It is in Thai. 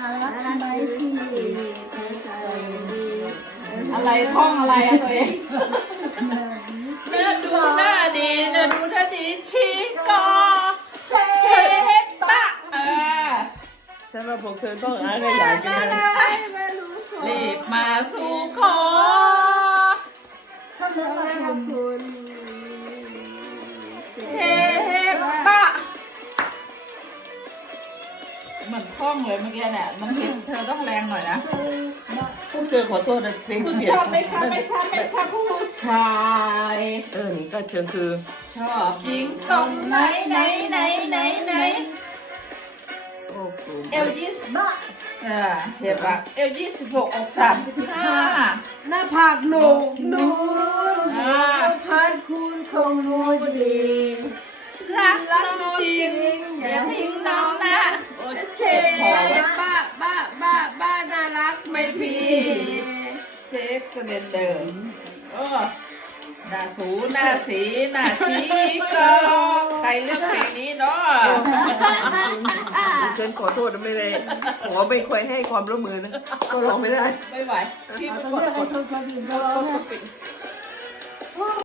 รักใบที่อะไรท่องอะไรอะตัวเองเนื้อดูหน้าดีเนื้อดูหน้าดีชีกอเชฟปะฉันมาพบเธอต้องอาขยายกันเลยรีบมาสู่ขอคุณเชฟปะเหมือนท่องเลยเมื่อกี้เนี่ยน้ำพริกเธอต้องแรงหน่อยนะพวกเธอขอโทษนะเพลงคุณเปลี่ยชนอบไหมคะผู้ชายนี่ก็เชิงคือชอบยิงตรงไหนโอ้โหเอล20เชฟปะเอล26อก35 หน้าผากหนูพัดคุณคงรู้ดีรักน้องจริงอย่าทิ้งน้องนะโอ้เชฟขอว่าบ้าน่ารักไม่พี่เชฟกระเด็นเดินหน้าสูหน้าสีหน้าชี้ก็ใครเลือกเพลงนี้เนาะฉันขอโทษนะไม่เลยขอไม่ค่อยให้ความร่วมมือนะก็ร้องไม่ได้ไม่ไหวพี่ไปกดเขาเลือกให้คนอื่นร้องปิด